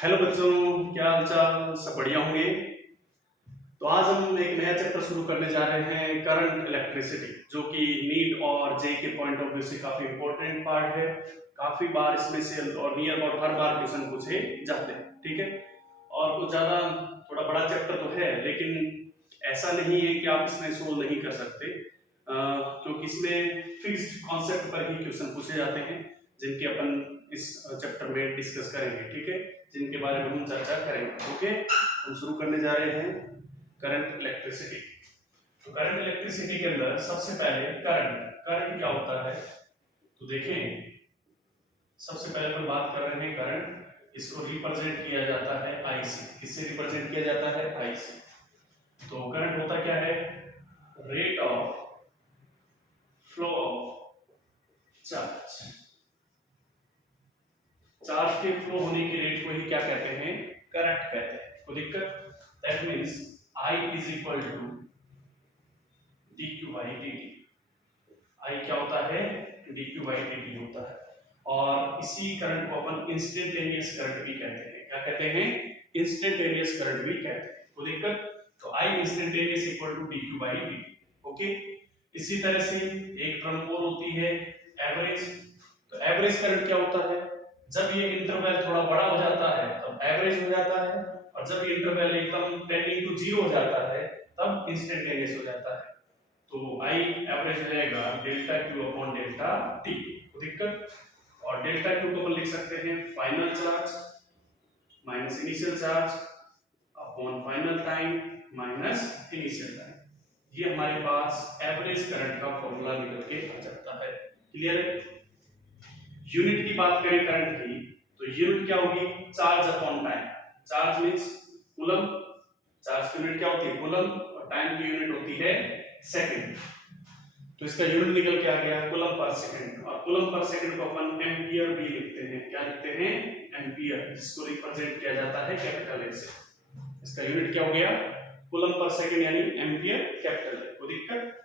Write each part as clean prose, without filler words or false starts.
Hello बच्चों, क्या हाल चाल? सब बढ़िया होंगे। तो आज हम एक नया चैप्टर शुरू करने जा रहे हैं, करंट इलेक्ट्रिसिटी, जो कि नीट और जे के पॉइंट ऑफ व्यू से काफी इंपॉर्टेंट पार्ट है। काफी बार इसमें से और near about her bar question पूछे जाते हैं, ठीक है। और कुछ ज्यादा थोड़ा बड़ा चैप्टर तो है, लेकिन ऐसा नहीं है कि आप इसमें सोल्व नहीं कर सकते, क्योंकि इसमें फिक्स्ड कॉन्सेप्ट पर ही क्वेश्चन पूछे जाते हैं, जिनके अपन इस चैप्टर में डिस्कस करेंगे, ठीक है, जिनके बारे में हम चर्चा करेंगे। ओके, हम शुरू करने जा रहे हैं करंट इलेक्ट्रिसिटी। तो करंट इलेक्ट्रिसिटी के अंदर सबसे पहले करंट करंट क्या होता है, तो देखें। सबसे पहले हम बात कर रहे हैं करंट। इसको रिप्रेजेंट किया जाता है आई से। किससे रिप्रेजेंट किया जाता है? आई से। तो करंट होता क्या है? Rate of flow of charge. Charge के फ्लो होने की रेट को ही क्या कहते हैं? करंट कहते हैं। कोई दिक्कत? That means I is equal to dq by dt। I क्या होता है? dq बाई dt होता है। और इसी करंट को अपन इंस्टेंटेनियस करंट भी कहते हैं। क्या कहते हैं? इंस्टेंटेनियस करंट भी कहते हैं। कोई दिक्कत? तो I instantaneous equal to dq by dt। Okay, इसी तरह से एक टर्म और होती है एवरेज। तो एवरेज करंट क्या होता है? जब ये इंटरवल थोड़ा बड़ा हो जाता है तब एवरेज हो जाता है, और जब ये इंटरवल एकदम टेंडिंग टू जीरो हो जाता है तब इंस्टेंटेनियस हो जाता है। तो I एवरेज हो जाएगा delta Q upon delta T। कोई दिक्कत? और डेल्टा Q को अपन लिख सकते हैं final charge minus initial charge upon final time minus initial time. ये हमारे पास एवरेज करंट का फॉर्मूला निकल के आ जाता है। क्लियर है? यूनिट की बात करें करंट की, तो यूनिट क्या होगी? Charge upon time. Charge means coulomb. Charge की यूनिट क्या होती है? कूलम। और टाइम की यूनिट होती है सेकंड। तो इसका यूनिट निकल के आ गया कूलम पर सेकंड। और कूलम पर सेकंड को अपन एम्पियर भी लिखते हैं। क्या लिखते हैं? एम्पियर, जिसको रिप्रेजेंट किया जाता है कैपिटल ए से। इसका यूनिट क्या हो गया? कूलम पर सेकंड, यानी एम्पियर कैपिटल ए। कोई दिक्कत?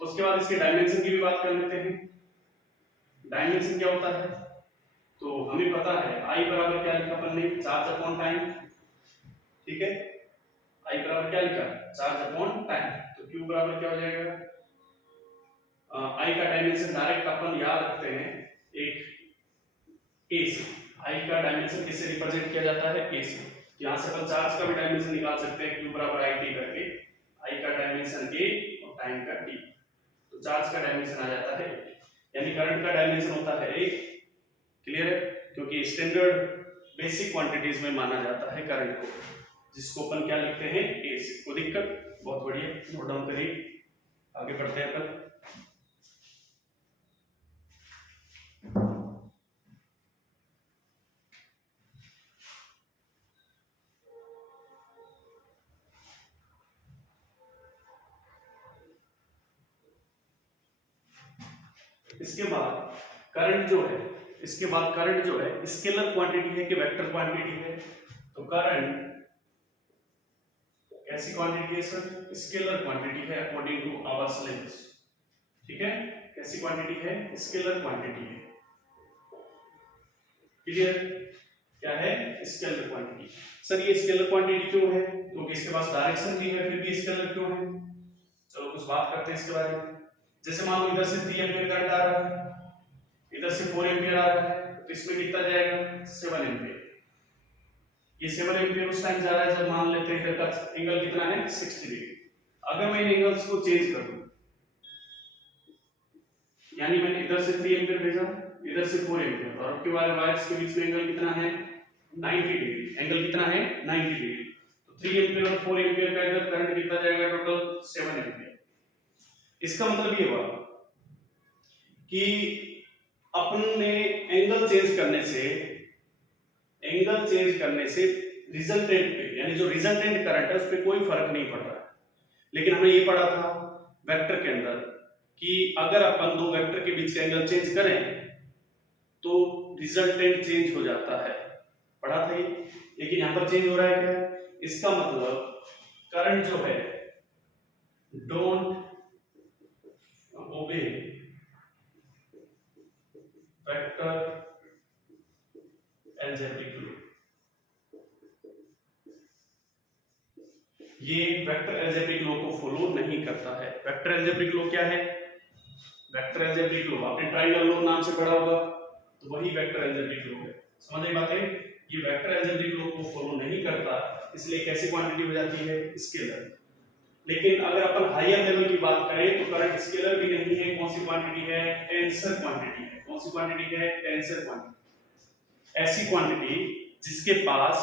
उसके बाद इसके डायमेंशन की भी बात कर लेते हैं। डायमेंशन क्या होता है? तो हमें पता है I बराबर क्या लिखा अपन ने? Charge upon time. ठीक है, I बराबर क्या लिखा? Charge upon time. तो Q बराबर क्या हो जाएगा? I का डायमेंशन डायरेक्ट अपन याद रखते हैं एक A से। I का डायमेंशन किससे रिप्रेजेंट किया जाता है? A से। यहां से अपन चार्ज का भी डायमेंशन निकाल सकते हैं, Q बराबर IT करके। I का डायमेंशन A और टाइम का T। तो चार्ज का डायमेंशन आ जाता है, यानी करंट का डायमेंशन होता है A। क्लियर है? क्योंकि स्टैंडर्ड बेसिक क्वांटिटीज में माना जाता है करंट को, जिसको अपन क्या लिखते हैं? ए से। कोई दिक्कत? बहुत बढ़िया, नोट डाउन करिए। आगे बढ़ते हैं अपन। इसके बाद करंट जो है, इसके बाद करंट जो है स्केलर क्वांटिटी है कि वेक्टर क्वांटिटी है? तो करंट कैसी क्वांटिटी है सर? स्केलर क्वांटिटी है अकॉर्डिंग टू आवर सिलेबस। ठीक है, कैसी क्वांटिटी है? स्केलर क्वांटिटी है। क्लियर? क्या है? Scalar quantity. सर ये स्केलर क्वांटिटी क्यों है? क्योंकि इसके पास डायरेक्शन भी है, फिर भी स्केलर क्यों है? चलो कुछ बात करते हैं इसके बारे में। जैसे मान लो इधर से 3 एम्पीयर करंट आ रहा है, इधर से 4 एम्पीयर आ रहा है, तो इसमें कितना जाएगा? 7 एम्पीयर। ये 7 एम्पीयर उस टाइम जा रहा है जब मान लेते हैं इधर का एंगल कितना है? 60 डिग्री। अगर मैं इन एंगल्स को चेंज कर दूं, यानी मैंने इधर से 3 एम्पीयर भेजा, इधर से 4 एम्पीयर, और अब के बारे वायर्स के बीच में एंगल कितना है? 90 डिग्री। एंगल कितना है? 90 डिग्री। तो 3 एम्पीयर और 4 एम्पीयर का इधर करंट कितना जाएगा? Total 7 ampere. इसका मतलब ये हुआ कि अपन ने एंगल चेंज करने से रिजल्टेंट पे, यानी जो रिजल्टेंट करंट है उस पर कोई फर्क नहीं पड़ रहा है। लेकिन हमने ये पढ़ा था वेक्टर के अंदर कि अगर अपन दो वेक्टर के बीच का एंगल चेंज करें तो रिजल्टेंट चेंज हो जाता है। पढ़ा था ये। लेकिन यहां पर चेंज हो रहा है क्या? इसका मतलब करंट जो है डोंट ओबे वेक्टर अलजेब्रिक लॉ। ये वेक्टर अलजेब्रिक लॉ को फॉलो नहीं करता है। वेक्टर अलजेब्रिक लॉ क्या है? वेक्टर अलजेब्रिक लॉ आपने ट्रायंगल लॉ नाम से पढ़ा होगा, तो वही वेक्टर अलजेब्रिक लॉ है। समझ आई बातें? ये वेक्टर अलजेब्रिक लॉ को फॉलो नहीं करता, इसलिए कैसी क्वांटिटी हो जाती है? स्केलर। लेकिन अगर अपन हायर लेवल की बात करें तो करंट स्केलर भी नहीं है। कौन सी क्वांटिटी है? टेंसर क्वांटिटी है। कौन सी क्वांटिटी है? Tensor quantity. ऐसी क्वांटिटी जिसके पास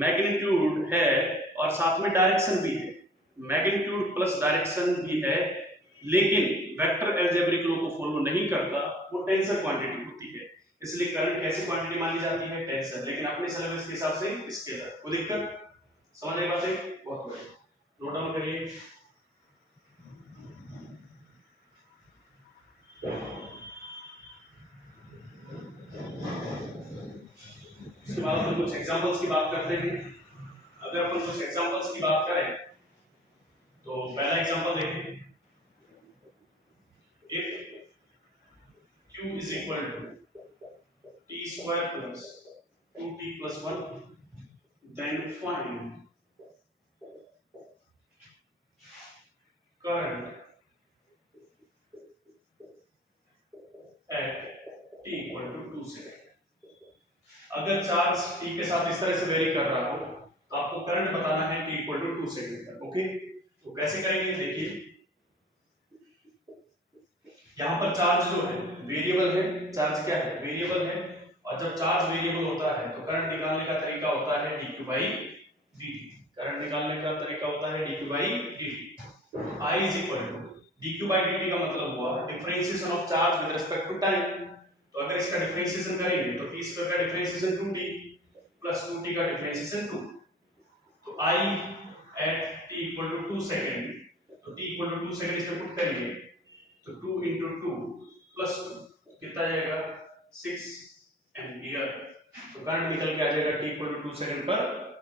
मैग्नीट्यूड है और साथ में डायरेक्शन भी है, मैग्नीट्यूड प्लस डायरेक्शन भी है, लेकिन वेक्टर अलजेब्रिक लॉ को फॉलो नहीं करता, वो टेंसर क्वांटिटी होती है। इसलिए करंट कैसी क्वांटिटी मानी जाती है? टेंसर। लेकिन अपने सिलेबस के हिसाब से स्केलर। कोई दिक्कत? समझ आई बातें? बहुत बढ़िया, नोट डाउन करिए। उसके बाद अपन कुछ एग्जांपल्स की बात करते हैं। अगर अपन कुछ एग्जांपल्स की बात करें तो पहला एग्जांपल देखें। If q is equal to t square plus 2t plus 1, then find current at t equal to 2 second. अगर चार्ज t के साथ इस तरह से वेरी कर रहा हो तो आपको करंट बताना है t इक्वल टू 2 सेकंड तक। ओके, तो कैसे करेंगे? देखिए, यहां पर चार्ज जो है वेरिएबल है। चार्ज क्या है? वेरिएबल है। और जब चार्ज वेरिएबल होता है तो करंट निकालने का तरीका होता है dq by dt। करंट निकालने का तरीका होता है dq by dt। I is equal to dq by dt का मतलब हुआ differentiation of charge with respect to time. तो अगर इसका डिफरेंशिएशन करेंगे तो t स्क्वायर का डिफरेंशिएशन 2t प्लस 2t का डिफरेंशिएशन 2। तो I at t equal to 2 second, तो t equal to 2 सेकंड इसमें पुट करेंगे तो 2 into 2 plus 2 कितना जाएगा? 6 एम्पियर। तो करंट निकल के आ जाएगा t equal to 2 सेकंड पर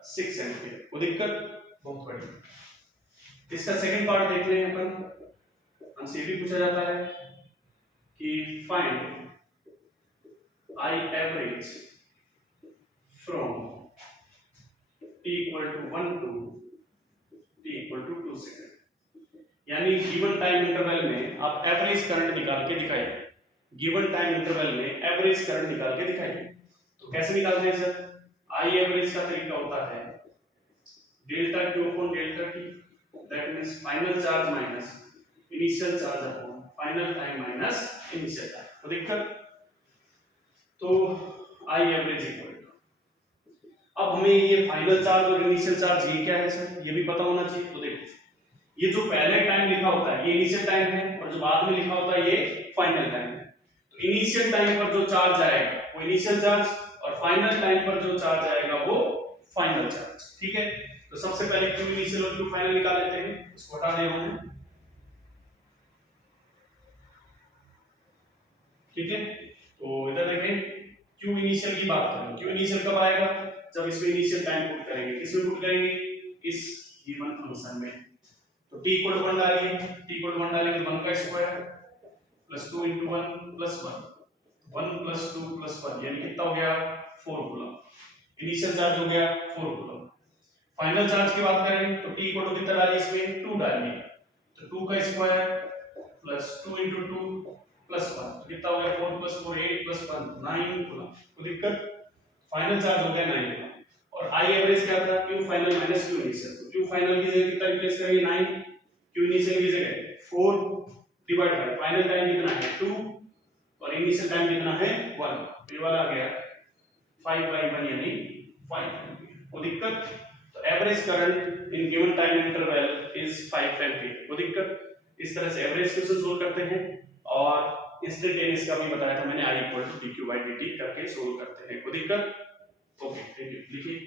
6 एम्पियर। कोई दिक्कत? बहुत बढ़िया। इसका सेकंड पार्ट देख लें अपन। हमसे भी पूछा जाता है कि find I average from t equal to 1 to t equal to 2 second. यानी गिवन टाइम इंटरवल में आप एवरेज करंट निकाल के दिखाइए। गिवन टाइम इंटरवल में एवरेज करंट निकाल के दिखाइए। तो कैसे निकालते हैं सर? आई एवरेज का तरीका होता है delta Q upon delta T, that means final charge minus initial charge upon final time minus initial time. तो दिक्कत? तो आई एवरेज इक्वल टू, अब हमें ये फाइनल चार्ज और इनिशियल चार्ज ये क्या है सर, ये भी पता होना चाहिए। तो देखो, ये जो पहले टाइम लिखा होता है ये इनिशियल टाइम है और जो बाद में लिखा होता है ये फाइनल टाइम है। तो इनिशियल टाइम पर जो चार्ज आएगा वो इनिशियल चार्ज और फाइनल टाइम पर जो चार्ज आएगा वो फाइनल चार्ज। ठीक है, तो सबसे पहले क्यू इनिशियल और क्यू फाइनल निकाल लेते हैं। इसको हटा दिया हमने। ठीक है, तो इधर देखें, क्यू इनिशियल की बात करें। क्यू इनिशियल कब आएगा? जब इसमें इनिशियल टाइम पुट करेंगे। किसमें पुट करेंगे? इस गिवन फंक्शन में। तो t इक्वल टू 1 डालिए, t इक्वल टू 1 डालेंगे 1 का square plus 2 into 1 plus 1, 1 plus 2 plus 1 यानी कितना हो गया? 4 कूलम। इनिशियल चार्ज हो गया 4 कूलम। फाइनल चार्ज की बात करें तो t इक्वल टू कितना डालिए? इसमें 2 डालिए, तो 2 का स्क्वायर प्लस 2 into 2 plus 1, तो कितना हो गया? 4 plus 4 8 plus 1 9 कूलम। कोई दिक्कत? फाइनल चार्ज हो गया 9 कूलम। और आई एवरेज क्या था? q final minus q initial. तो q फाइनल की जगह कितना रिप्लेस करेंगे? 9, q इनिशियल की जगह 4 डिवाइड बाय फाइनल टाइम कितना है? 2 और इनिशियल टाइम कितना है? 1। ये वाला आ गया 5 by 1 यानी 5 एम्पीयर। कोई दिक्कत? तो average current in given time interval is 5 ampere. कोई दिक्कत? इस तरह से एवरेज क्वेश्चन सोल्व करते हैं और इंस्टेंटेनियस का भी बताया था मैंने, I equal to dq by dt करके सोल्व करते हैं। कोई दिक्कत? Okay, thank you. लिखिए,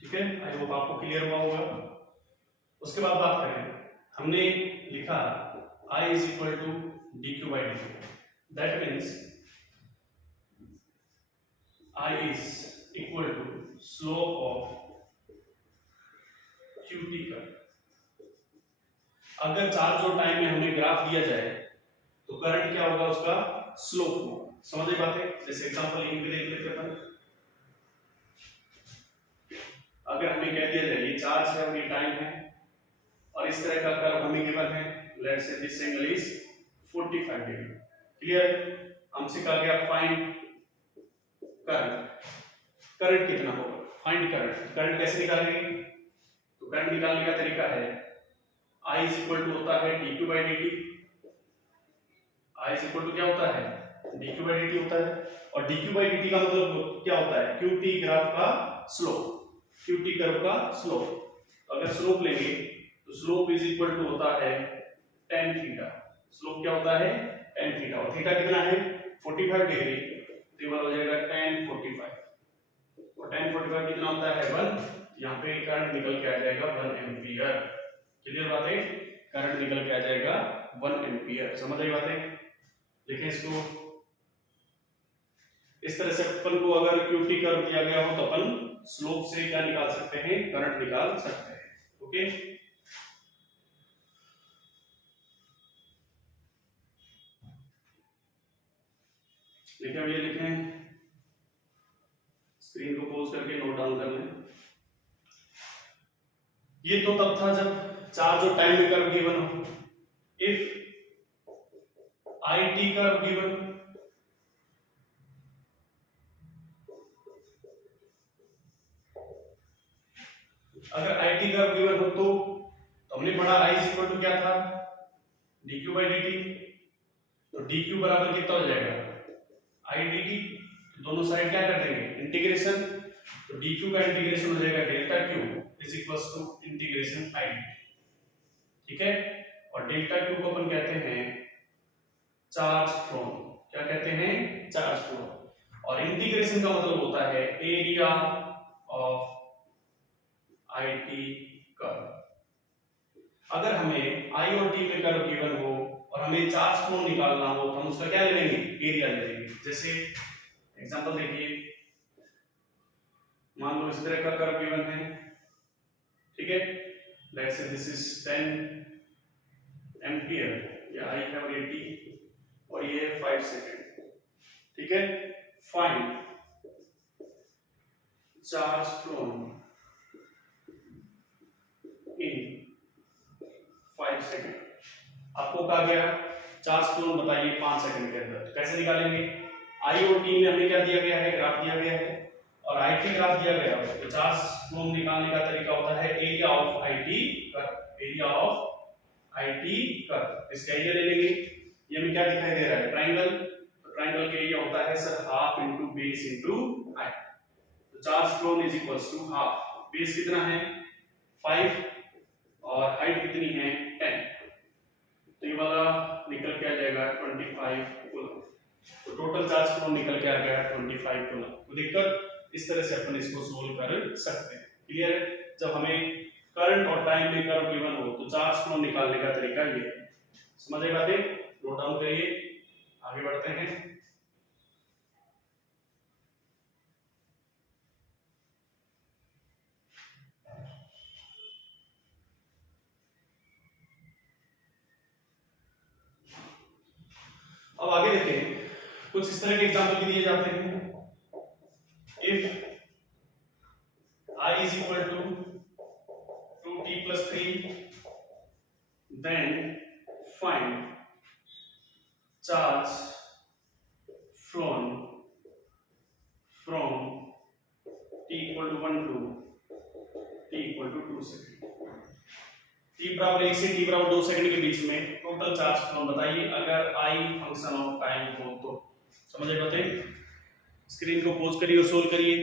ठीक है, आई होप आपको क्लियर हुआ होगा। उसके बाद बात करें, हमने लिखा I is equal to dq by dt, that means I is equal to slope of QT current. अगर चार्ज और टाइम में हमें ग्राफ दिया जाए तो करंट क्या होगा, उसका स्लोप होगा। समझ आई बातें? जैसे एग्जांपल यहीं पे देख लेते हैं। अगर हमें कह दिया जाए ये चार्ज है और ये टाइम है और इस तरह का कर्व हमें गिवन है, let's say this angle is 45 degree. Clear? हमसे कहा गया फाइंड करंट। करंट कितना होगा? Find current. करंट कैसे निकालेंगे? तो करंट निकालने का तरीका है I इज इक्वल टू होता है dq by dt। I is equal to क्या होता है? dq बाई dt होता है। और dq बाई dt का मतलब क्या होता है? qt ग्राफ का स्लोप, qt कर्व का स्लोप। अगर स्लोप लेंगे तो स्लोप इज इक्वल टू होता है tan थीटा। स्लोप क्या होता है? tan theta. और थीटा कितना है? 45 डिग्री। तो ये हो जाएगा tan 45। और tan 45 कितना होता है? 1। यहाँ पे करंट निकल के आ जाएगा 1 एम्पियर। क्लियर बात है? करंट निकल के आ जाएगा 1 एम्पियर। समझ आई बातें? देखें इसको इस तरह से अपन को अगर QT कर्व दिया गया हो तो अपन स्लोप से क्या निकाल सकते हैं? करंट निकाल सकते हैं। ओके, लिखे भैया, लिखें। स्क्रीन को पॉज करके नोट डाउन कर लें। ये तो तब था जब चार्ज और टाइम में कर्व गिवन हो। इफ IT कर्व गिवन, अगर IT कर्व गिवन हो तो हमने पढ़ा I इज इक्वल टू क्या था? dq by dt। तो dq बराबर कितना हो जाएगा? I dt। दोनों साइड क्या कर देंगे? इंटीग्रेशन। तो dq का इंटीग्रेशन हो जाएगा delta q is equal to integration I dt। ठीक है? और डेल्टा q को अपन कहते हैं चार्ज फ्लो। क्या कहते हैं? Charge flow. और इंटीग्रेशन का मतलब होता है एरिया ऑफ IT कर्व। अगर हमें I और T में कर्व गिवन हो और हमें चार्ज फ्लो निकालना हो तो हम उसका क्या ले लेंगे? एरिया ले लेंगे। जैसे एग्जांपल देखिए, मान लो इस तरह का कर्व गिवन है, ठीक है? Let's say this is 10 ampere, या I है और ये T और ये है 5 सेकंड। ठीक है? Find charge flow in 5 second. आपको कहा गया चार्ज फ्लो बताइए 5 सेकंड के अंदर। कैसे निकालेंगे? I और T में हमें क्या दिया गया है? ग्राफ दिया गया है और IT ग्राफ दिया गया है। तो चार्ज फ्लो निकालने का तरीका होता है area of IT curve. Area of IT curve, इसका एरिया ले लेंगे। ये हमें क्या दिखाई दे रहा है? ट्रायंगल। तो ट्रायंगल का एरिया होता है sir half into base into height. तो charge flow is equals to half. Base कितना है? 5 और हाइट कितनी है? 10। तो ये वाला निकल के आ जाएगा 25 कूलम। तो टोटल चार्ज फ्लो निकल के आ गया 25 कूलम। तो दिक्कत इस तरह से अपन इसको सोल्व कर सकते हैं। क्लियर है? जब हमें करंट और टाइम में कर्व गिवन हो तो चार्ज फ्लो निकालने का तरीका ये है। समझ आई बातें? नोट डाउन करिए, आगे बढ़ते हैं। अब आगे देखें, कुछ इस तरह के एग्जांपल भी दिए जाते हैं। If I is equal to 2t plus 3, then find charge flown from t equal to 1 to t equal to 2 second. t बराबर 1 से t बराबर 2 सेकंड के बीच में टोटल चार्ज फ्लो बताइए अगर I फंक्शन ऑफ टाइम हो तो। समझ आए बातें? स्क्रीन को पॉज करिए और सोल्व करिए।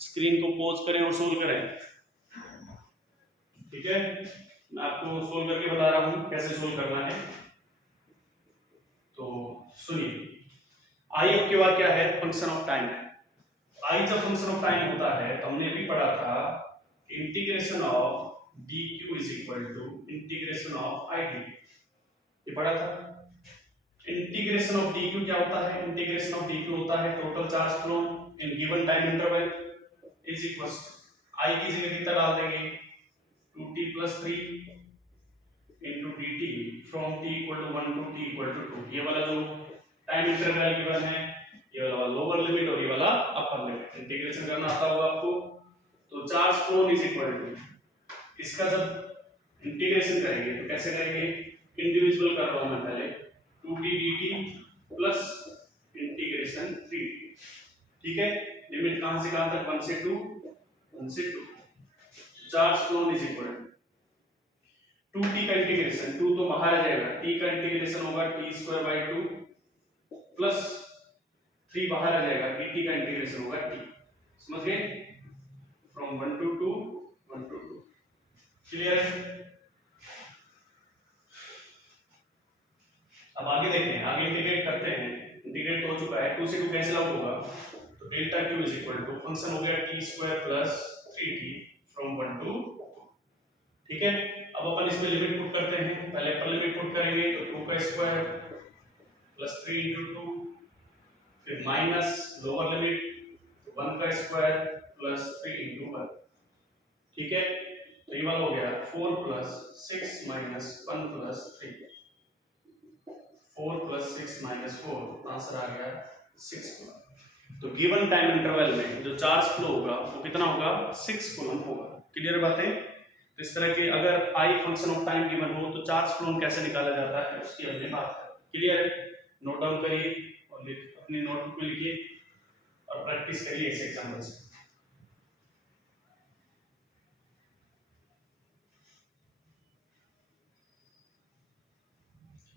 स्क्रीन को पॉज करें और सोल्व करें। ठीक है? मैं आपको सोल्व करके बता रहा हूं कैसे सोल्व करना है। तो सुनिए, I आपके बाद क्या है? फंक्शन ऑफ टाइम है। I जब फंक्शन ऑफ टाइम होता है तो हमने अभी पढ़ा था integration of dq is equal to integration of I dt। ये पढ़ा था। इंटीग्रेशन ऑफ dq क्या होता है? इंटीग्रेशन ऑफ dq होता है total charge flow in given time interval is equal I की जगह कितना डाल देंगे? 2t plus 3 into dt from t equal to 1 to t equal to 2। ये वाला जो टाइम इंटरवल गिवन है, ये वाला लोअर लिमिट और ये वाला अपर लिमिट, इंटीग्रेशन करना आता होगा आपको। तो charge flow is equal to, इसका जब इंटीग्रेशन करेंगे तो कैसे करेंगे, इंडिविजुअल कर रहा हूं मैं पहले, 2t dt plus integration 3t। ठीक है, लिमिट कहां से कहां तक, 1 से 2, 1 से 2। Charge flow is equal to 2t का इंटीग्रेशन, 2 तो बाहर आ जाएगा, t का इंटीग्रेशन होगा t² 2 प्लस 3 बाहर आ जाएगा, dt का इंटीग्रेशन होगा t। समझ गए, फ्रॉम 1 to 2, 1 to 2। क्लियर है। अब आगे देखें, आगे इंटीग्रेट करते हैं। इंटीग्रेट हो चुका है, 2 से 2 कैंसिल आउट होगा, तो delta q is equal to function हो गया t² plus 3t from 1 to 2। ठीक है, अब अपन इसमें लिमिट पुट करते हैं। पहले अपन लिमिट पुट करेंगे तो 2 का स्क्वायर प्लस 3 into 2, फिर माइनस लोअर लिमिट 1 का स्क्वायर प्लस 3 into 1। ठीक है, तो ये वाला हो गया 4 plus 6 minus 1 plus 3, 4 plus 6 minus 4, answer आ गया 6 कूलम। तो गिवन टाइम इंटरवल में जो चार्ज फ्लो होगा वो कितना होगा, 6 कूलम होगा। क्लियर बात है। तो इस तरह के अगर i function of time given हो तो चार्ज फ्लो कैसे निकाला जाता है उसकी हमने बात करी। क्लियर है, नोट डाउन करिए और अपनी नोटबुक में लिखिए और प्रैक्टिस करिए इस एग्जाम्पल से।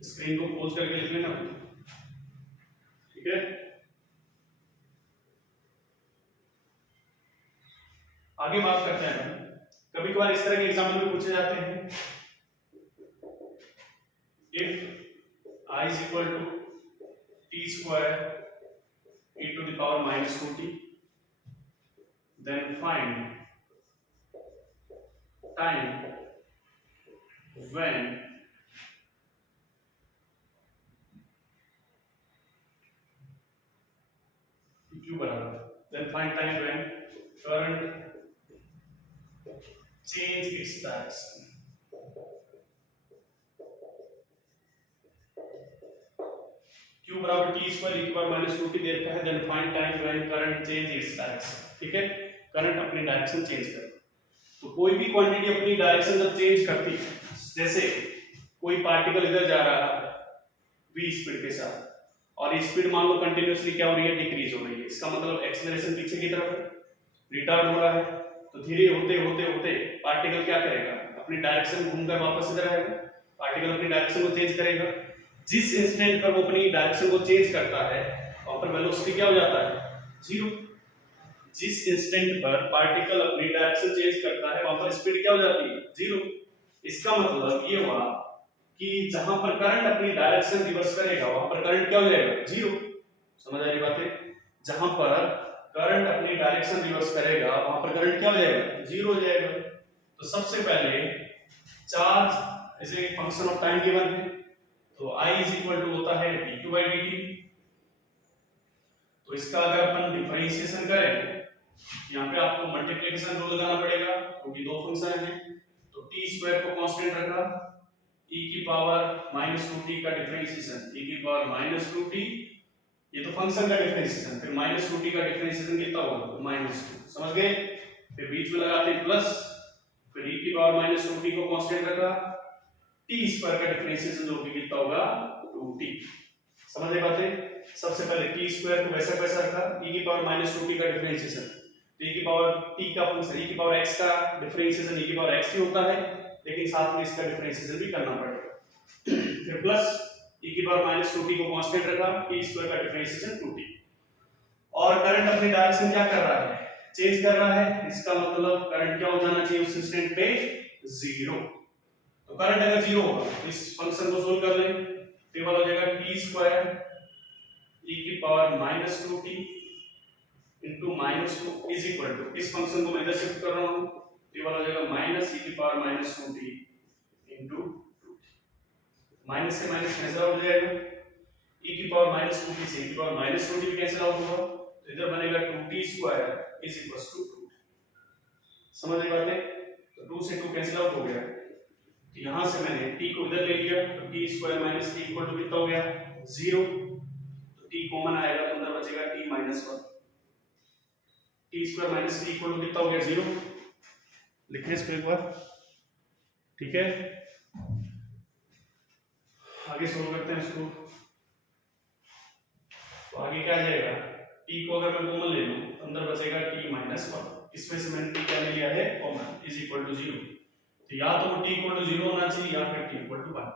स्क्रीन को पॉज करके लिख लेना। ठीक है, आगे बात करते हैं। कभी कभार इस तरह के एग्जाम्पल में पूछे जाते हैं, if i is equal to t square e to the power minus 2t, then find time when q बराबर, then find time when current change its direction। q बराबर t स्क्वायर e की power minus 2t दे रखा है, then find time when current change its direction. ठीक है, current अपनी direction change करे। तो कोई भी क्वांटिटी अपनी डायरेक्शन जब चेंज करती है, जैसे कोई पार्टिकल इधर जा रहा है v स्पीड के साथ और स्पीड मान लो कंटिन्यूअसली क्या हो रही है, डिक्रीज हो रही है, इसका मतलब एक्सेलरेशन पीछे की तरफ है, रिटार्ड हो रहा है। तो धीरे होते होते होते पार्टिकल क्या करेगा, अपनी डायरेक्शन घूमकर वापस इधर आएगा, पार्टिकल अपनी डायरेक्शन को चेंज करेगा। जिस इंस्टेंट पर वो अपनी डायरेक्शन को चेंज करता है वहां पर वेलोसिटी क्या हो जाता है, जीरो। जिस इंस्टेंट पर पार्टिकल अपनी डायरेक्शन चेंज करता है वहां पर स्पीड क्या हो जाती है, जीरो। इसका मतलब ये हुआ कि जहां पर करंट अपनी डायरेक्शन रिवर्स करेगा वहां पर करंट क्या हो जाएगा, जीरो। समझ आ रही बात है, जहां पर करंट अपनी डायरेक्शन रिवर्स करेगा वहां पर करंट क्या हो जाएगा, जीरो हो जाएगा। तो सबसे पहले charge is a function of time given है, तो i इज इक्वल टू होता है dq by dt। तो इसका अगर अपन डिफरेंशिएशन करें, यहाँ पे आपको मल्टीप्लिकेशन रूल लगाना पड़ेगा क्योंकि दो फंक्शन हैं। तो t स्क्वायर को कांस्टेंट रखा, e की पावर माइनस 2t का डिफरेंशिएशन, e की पावर माइनस 2t, ये तो फंक्शन का डिफरेंशिएशन, फिर माइनस 2t का डिफरेंशिएशन कितना होगा, माइनस 2। समझ गए, फिर बीच में लगाते हैं प्लस, फिर e की पावर माइनस 2t को कांस्टेंट रखा, t स्क्वायर का डिफरेंशिएशन जो भी कितना होगा, 2t। समझ गए बातें। सबसे पहले t स्क्वायर को वैसा वैसा रखा, e की पावर माइनस 2t का डिफरेंशिएशन, e की पावर t का फंक्शन, e की पावर x का डिफरेंशिएशन e की पावर x ही होता है, लेकिन साथ में इसका डिफरेंशिएशन भी करना पड़ेगा। फिर प्लस e की पावर माइनस 2t को कांस्टेंट रखा, t स्क्वायर का डिफरेंशिएशन 2t। और करंट अपनी डायरेक्शन क्या कर रहा है, चेंज कर रहा है, इसका मतलब करंट क्या हो जाना चाहिए उस इंस्टेंट पे, जीरो। तो करंट अगर जीरो होगा तो इस फंक्शन को सोल्व कर लें, तो ये वाला हो जाएगा t स्क्वायर e की power minus 2t into minus 2 is equal to, इस फंक्शन को मैं इधर शिफ्ट कर रहा हूं, तो ये वाला हो जाएगा माइनस e की power minus 2t into 2t। Minus से माइनस कैंसिल आउट हो जाएगा, e की पावर माइनस 2t से e की पावर माइनस 2t भी कैंसिल आउट होगा, तो इधर बनेगा 2t square is equal to 2। समझ रही बात है। तो तो 2 से 2 कैंसिल आउट हो गया, तो यहां से मैंने t को इधर ले लिया, तो t square minus t equal to कितना हो गया 0, तो t कॉमन आएगा तो अंदर बचेगा t minus 1, t square minus t equal to कितना हो गया 0, लिखें इसको एक बार, ठीक है। आगे सोल्व करते हैं इसको, तो आगे क्या आ जाएगा, t को अगर मैं कॉमन ले लूं तो अंदर बचेगा t माइनस 1, इसमें से मैंने t क्या ले लिया है कॉमन, इज इक्वल टू 0, तो या तो t इक्वल टू 0 होना चाहिए या फिर t equal to 1।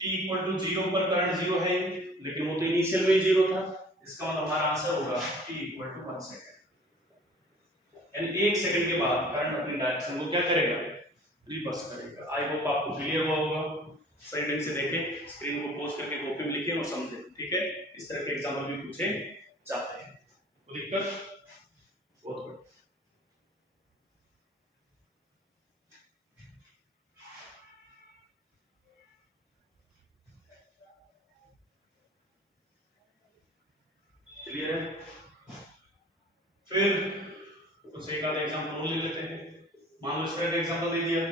t equal to 0 पर करंट 0 है, लेकिन वो तो इनिशियल में ही 0 था, इसका मतलब हमारा आंसर होगा t इक्वल टू 1 सेकंड, यानी 1 सेकंड के बाद करंट अपनी डायरेक्शन को क्या करेगा, रिवर्स करेगा। आई होप आपको क्लियर हुआ होगा, सही ढंग से देखें, स्क्रीन को पॉज करके कॉपी में लिखें और समझें, ठीक है। इस तरह के एग्जाम्पल भी पूछे जाते हैं, तो दिक्कत बहुत बड़ी। क्लियर है, फिर कुछ एक आधा एग्जाम्पल और ले लेते हैं। मान लो इस तरह का एग्जाम्पल दे दिया,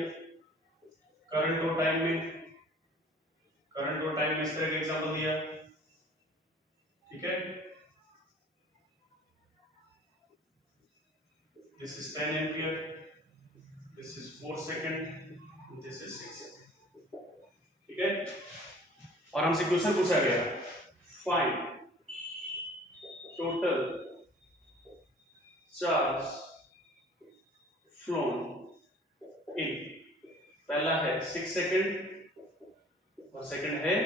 करंट और टाइम में इस तरह का एग्जाम्पल दिया, ठीक है। This is 10 ampere, this is 4 second, this is 6 second, ठीक है। और हमसे क्वेश्चन पूछा गया, फाइंड टोटल चार्ज फ्लोन इन, पहला है 6 सेकंड और सेकंड है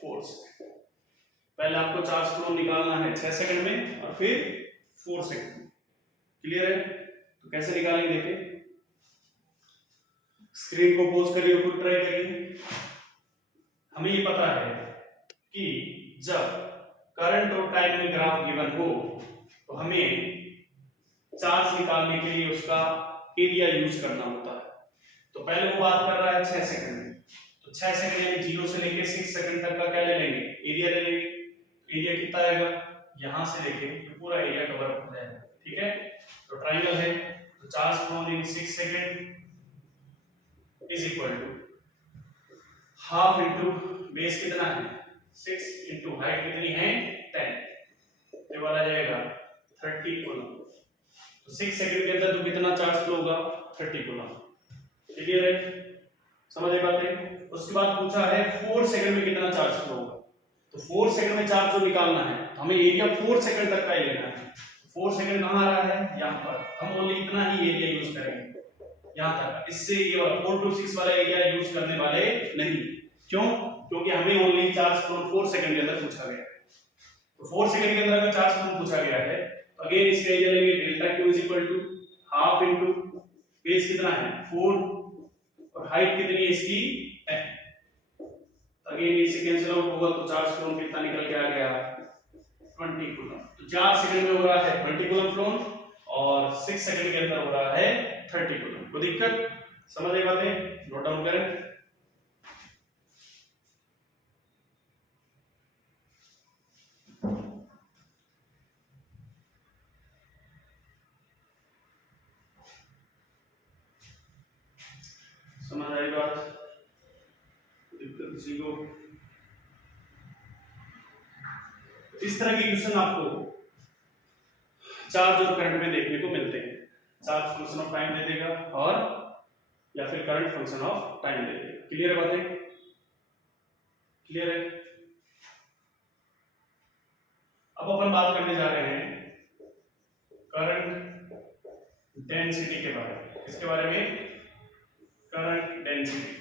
4 सेकंड। पहले आपको चार्ज फ्लो निकालना है 6 सेकंड में और फिर 4 सेकंड में, क्लियर है। तो कैसे निकालेंगे देखिए, स्क्रीन को पॉज करिए, खुद ट्राई करिए। हमें ये पता है कि जब करंट और टाइम में ग्राफ गिवन हो तो हमें चार्ज निकालने के लिए उसका एरिया यूज करना होता है। तो पहले वो बात कर रहा है 6 सेकंड में, तो 6 सेकंड यानी 0 से लेके 6 सेकंड तक का क्या ले लेंगे, एरिया ले लेंगे। एरिया कितना आएगा, यहां से लेके ये पूरा एरिया कवर हो जाएगा, ठीक है। तो ट्रायंगल है, तो charge flown in 6 second is equal to half into base कितना है 6 इंटू हाइट कितनी है 10, ये वाला जाएगा 30 कूलम। तो 6 सेकंड के अंदर तो कितना चार्ज फ्लो होगा 30 कूलम, क्लियर है, समझ आई बातें। उसके बाद पूछा है 4 सेकंड में कितना चार्ज फ्लो होगा, तो 4 सेकंड में चार्ज जो निकालना है तो हमें एरिया 4 सेकंड तक का ही लेना है। 4 सेकंड कहां आ रहा है, यहां पर, हम ओनली इतना ही एरिया यूज करेंगे यहां तक, इससे ये वाला 4 to 6 वाला एरिया यूज करने वाले नहीं, क्यों, क्योंकि हमें ओनली चार्ज फ्लो 4 सेकंड के अंदर पूछा गया है। तो 4 सेकंड के अंदर अगर चार्ज फ्लो पूछा गया है तो अगेन इसका एरिया लेंगे delta q is equal to half into base कितना है 4 और हाइट कितनी है इसकी 10, अगेन इसे कैंसिल आउट होगा तो चार्ज फ्लो कितना निकल के आ गया 20 कूलम। तो 4 सेकंड में हो रहा है 20 कूलम फ्लो और 6 सेकंड के अंदर हो रहा है 30 कूलम। कोई दिक्कत, समझ आई बातें, नोट डाउन करें। समझ आई बात, दिक्कत जीरो। इस तरह के क्वेश्चन आपको चार्ज और करंट में देखने को मिलते हैं। चार्ज फंक्शन ऑफ टाइम दे देगा और या फिर करंट फंक्शन ऑफ टाइम दे देगा, क्लियर है बातें, क्लियर है। अब अपन बात करने जा रहे हैं करंट डेंसिटी के बारे में। किसके बारे में, करंट डेंसिटी।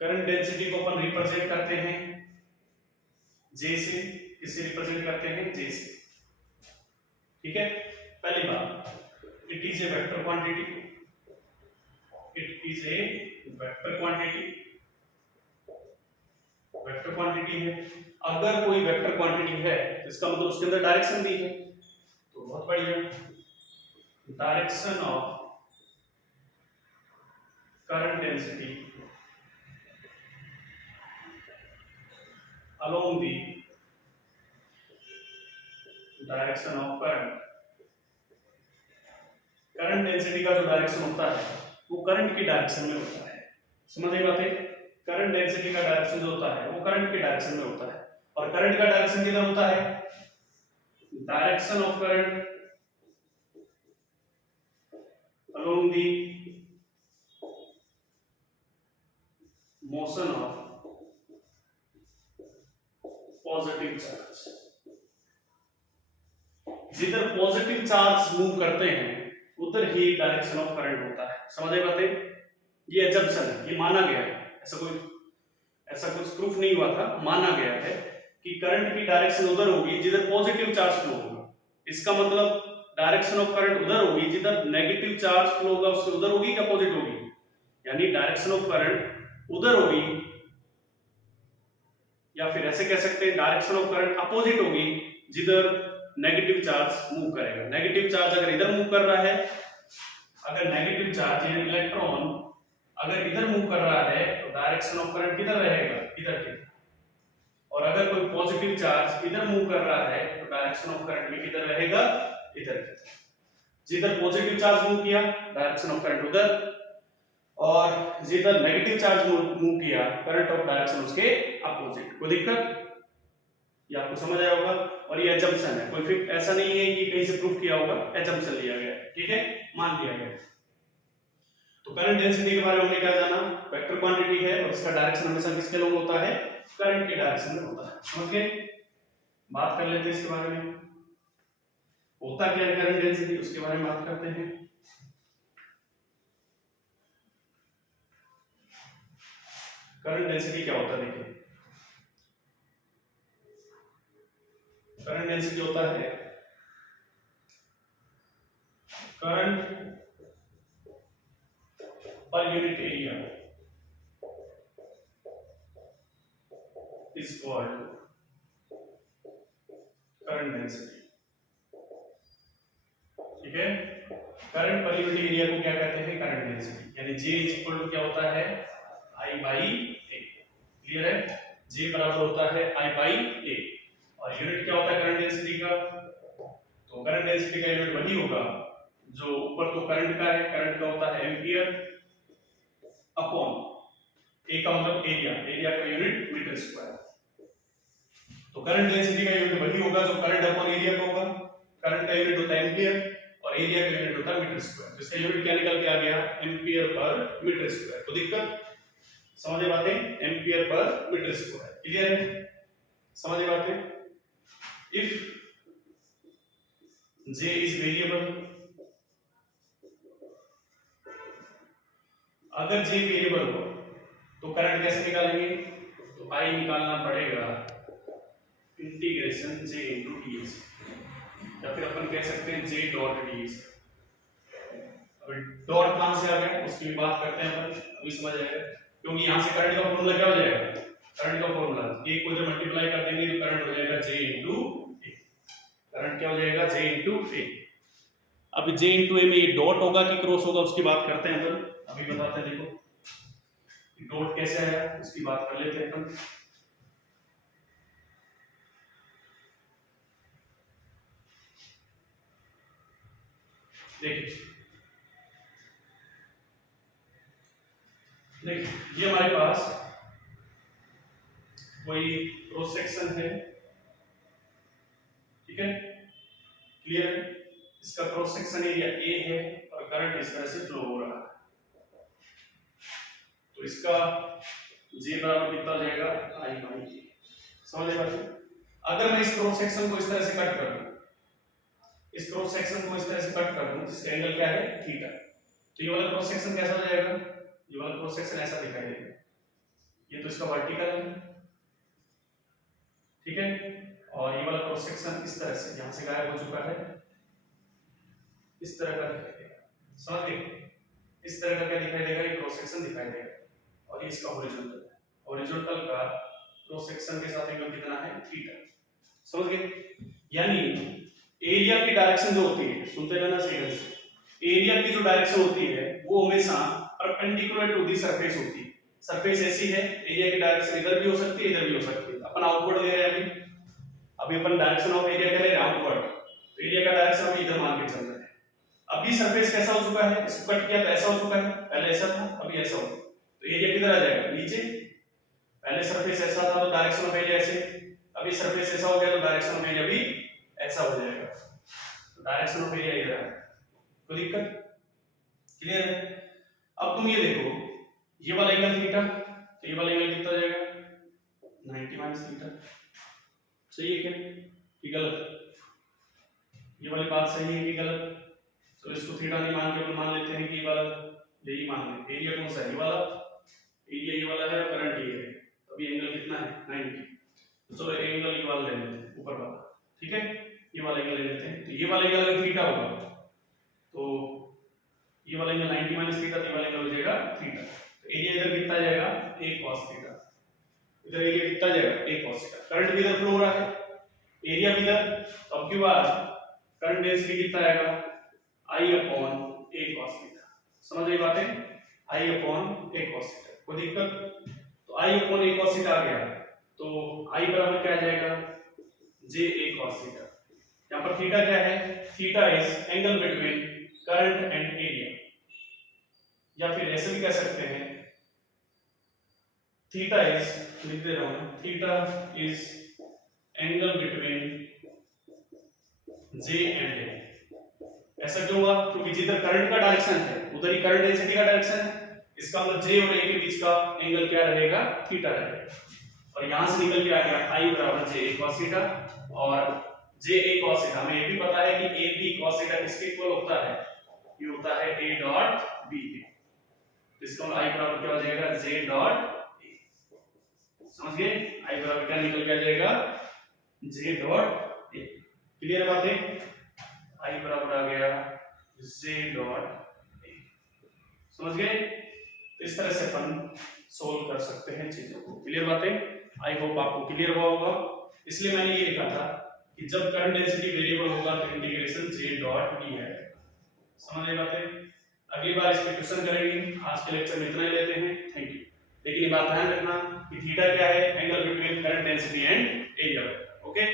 करंट डेंसिटी को अपन रिप्रेजेंट करते हैं जे से, किसे रिप्रेजेंट करते हैं जे से, ठीक है। पहली बात, it is a vector quantity, it is a vector quantity, vector quantity है। अगर कोई वेक्टर क्वांटिटी है तो इसका मतलब उसके अंदर डायरेक्शन भी है, तो बहुत बढ़िया। Direction of current density along the direction of current current density का जो डायरेक्शन होता है वो करंट की डायरेक्शन में होता है। समझ आई बातें? करंट डेंसिटी का डायरेक्शन जो होता है वो करंट के डायरेक्शन में होता है। और करंट का डायरेक्शन किधर होता है? Direction of current along the motion of positive charge। जिधर पॉजिटिव चार्ज मूव करते हैं उधर ही डायरेक्शन ऑफ करंट होता है। समझ आई बातें? ये अजम्पशन है, ये माना गया है, ऐसा कुछ प्रूफ नहीं हुआ था, माना गया है कि करंट की डायरेक्शन उधर होगी जिधर पॉजिटिव चार्ज फ्लो होगा। इसका मतलब डायरेक्शन ऑफ करंट उधर होगी जिधर नेगेटिव चार्ज फ्लो होगा, उससे उधर होगी क्या पॉजिटिव होगी? यानी डायरेक्शन ऑफ करंट उधर होगी, या फिर ऐसे कह सकते हैं डायरेक्शन ऑफ करंट अपोजिट होगी जिधर नेगेटिव चार्ज मूव करेगा। नेगेटिव चार्ज अगर इधर मूव कर रहा है, अगर नेगेटिव चार्ज यानी इलेक्ट्रॉन अगर इधर मूव कर रहा है तो डायरेक्शन ऑफ करंट किधर रहेगा? इधर की। और अगर कोई पॉजिटिव चार्ज इधर मूव कर रहा है तो डायरेक्शन ऑफ करंट भी किधर रहेगा? इधर की। जिधर पॉजिटिव चार्ज मूव किया डायरेक्शन ऑफ करंट उधर, और जिधर नेगेटिव चार्ज मूव किया करंट ऑफ डायरेक्शन उसके अपोजिट। कोई दिक्कत? ये आपको समझ आया होगा। और ये अजम्पशन है, कोई फिर ऐसा नहीं है कि कहीं से प्रूफ किया होगा, अजम्पशन लिया गया है, ठीक है, मान लिया गया। तो करंट डेंसिटी के बारे में हमने क्या जाना? वेक्टर क्वांटिटी है और इसका डायरेक्शन हमेशा किसके लॉन्ग होता है? करंट के डायरेक्शन में होता है। समझ गए? बात कर लेते हैं इसके बारे में, होता क्या है करंट डेंसिटी, उसके बारे में बात करते हैं। करंट डेंसिटी क्या होता है? देखिए, करंट डेंसिटी होता है current per unit area is called current density. ठीक है, करंट पर यूनिट एरिया को क्या कहते हैं? Current density. यानी J इज इक्वल टू क्या होता है? I by A। क्लियर है? J बराबर होता है I बाई A। और यूनिट क्या होता है करंट डेंसिटी का? तो करंट डेंसिटी का यूनिट वही होगा जो ऊपर तो करंट का है, करंट का होता है एम्पियर अपॉन A का मतलब एरिया, एरिया का यूनिट मीटर स्क्वायर। तो करंट डेंसिटी का यूनिट वही होगा जो करंट अपॉन एरिया का होगा। करंट का यूनिट होता है एम्पियर और एरिया का यूनिट होता है मीटर स्क्वायर। जिसका यूनिट क्या निकल के आ गया? Ampere per metre square. तो दिक्कत समझे बातें? Ampere per metre square. Clear है? समझे बातें? इफ J इज वेरिएबल, अगर J वेरिएबल हो तो करंट कैसे निकालेंगे? तो I निकालना पड़ेगा इंटीग्रेशन J into ds, या फिर अपन कह सकते हैं J डॉट ds। अब डॉट कहां से आ गया उसकी भी बात करते हैं अपन, अभी समझ आएगा। क्योंकि यहां से करंट का फॉर्मूला क्या हो जाएगा? करंट का फॉर्मूला A को जब मल्टीप्लाई कर देंगे तो करंट हो जाएगा J into A। करंट क्या हो जाएगा? J into A। अब J into A में ये डॉट होगा कि क्रॉस होगा उसकी बात करते हैं अपन, अभी बताते हैं। देखो डॉट कैसे आया उसकी बात कर लेते हैं अपन। देखिए ये हमारे पास कोई क्रॉस सेक्शन है, ठीक है, क्लियर है? इसका क्रॉस सेक्शन एरिया A है और करंट इस तरह से फ्लो हो रहा है। तो इसका J बराबर कितना हो जाएगा? I by J। समझ बात? अगर मैं इस क्रॉस सेक्शन को इस तरह से कट कर दूं, इस क्रॉस सेक्शन को इस तरह से कट कर दूं जिसका एंगल क्या है? थीटा, तो ये वाला क्रॉस सेक्शन कैसा हो जाएगा? ये वाला क्रॉस सेक्शन ऐसा दिखाई देगा। ये तो इसका वर्टिकल है, ठीक है, और ये वाला क्रॉस सेक्शन इस तरह से यहां से गायब हो चुका है, इस तरह का दिखाई देगा। समझ गए? इस तरह का क्या दिखाई देगा? ये क्रॉस सेक्शन दिखाई देगा। और ये इसका हॉरिजॉन्टल है, हॉरिजॉन्टल का क्रॉस सेक्शन के साथ एंगल कितना है? थीटा। समझ गए? यानी एरिया की डायरेक्शन जो होती है, सुनते रहना सही से, एरिया की जो डायरेक्शन होती है वो हमेशा परपेंडिकुलर टू दी सरफेस होती है। सरफेस ऐसी है, एरिया की डायरेक्शन इधर भी हो सकती है, इधर भी हो सकती है। अपन आउटवर्ड ले रहे हैं, अभी अपन डायरेक्शन ऑफ एरिया कह रहे हैं आउटवर्ड, तो एरिया का डायरेक्शन अभी इधर मान के चल रहा है। अभी सरफेस कैसा हो चुका है, इसको कट किया तो ऐसा हो चुका है, पहले ऐसा था अभी ऐसा हो, तो एरिया किधर आ जाएगा, नीचे। पहले सरफेस ऐसा था तो डायरेक्शन ऑफ एरिया ऐसे, अभी सरफेस ऐसा हो गया तो डायरेक्शन ऑफ एरिया भी ऐसा हो जाएगा, तो डायरेक्शन ऑफ एरिया इधर है, कोई दिक्कत, क्लियर है। अब तुम ये देखो, ये वाला एंगल थीटा, तो ये वाला एंगल कितना जाएगा, 90 माइनस थीटा, सही है क्या कि गलत, ये वाली बात सही है कि गलत, तो इसको थीटा नहीं मान के अपन मान लेते हैं कि ये वाला यही मान लेते हैं, एरिया कौन सा है, ये वाला, एरिया ये वाला है और करंट ये है, तो अभी एंगल कितना है 90, तो चलो एंगल ये वाला ले लेते हैं ऊपर वाला, ठीक है, ये वाला एंगल ले लेते हैं, तो ये वाला एंगल अगर थीटा होगा तो ये वाला एंगल 90 माइनस थीटा, तो ये वाला एंगल हो जाएगा थीटा, तो एरिया इधर कितना जाएगा a cos थीटा, इधर एरिया कितना जाएगा a cos थीटा, करंट भी इधर फ्लो हो रहा है, एरिया भी इधर, तो अब की बार करंट डेंसिटी कितना आएगा I अपॉन a cos थीटा, समझ रही बातें, I अपॉन a cos थीटा, कोई दिक्कत, तो I अपॉन a cos थीटा आ गया, तो I बराबर क्या आ जाएगा j a cos थीटा, यहाँ पर थीटा क्या है, theta is angle between current and area, या फिर ऐसे भी कह सकते हैं थीटा इज, लिख दे रहा हूं, theta is angle between J and A, ऐसा क्यों हुआ, क्योंकि जिधर करंट का डायरेक्शन है उधर ही करंट डेंसिटी का डायरेक्शन है, इसका मतलब J और A के बीच का एंगल क्या रहेगा, थीटा रहेगा, और यहां से निकल के आ गया I बराबर J A cos थीटा, और J A cos थीटा, हमें ये भी पता है कि A B cos थीटा किसके इक्वल होता है, ये होता है A डॉट B के, इसका मतलब I बराबर क्या हो जाएगा J डॉट A, समझ गए, I बराबर क्या निकल के आ जाएगा J डॉट A, क्लियर बात है, I बराबर आ गया J डॉट A, समझ गए, तो इस तरह से अपन सोल्व कर सकते हैं चीजों को, क्लियर बात है, आई होप आपको क्लियर हुआ होगा, इसलिए मैंने ये लिखा था कि जब करंट डेंसिटी वेरिएबल होगा तो इंटीग्रेशन J डॉट D है, समझ गए बात है, अगली बार इस पे क्वेश्चन करेंगे, आज के लेक्चर में इतना ही लेते हैं, थैंक यू। लेकिन ये बात ध्यान रखना कि थीटा क्या है, angle between current density and area, okay.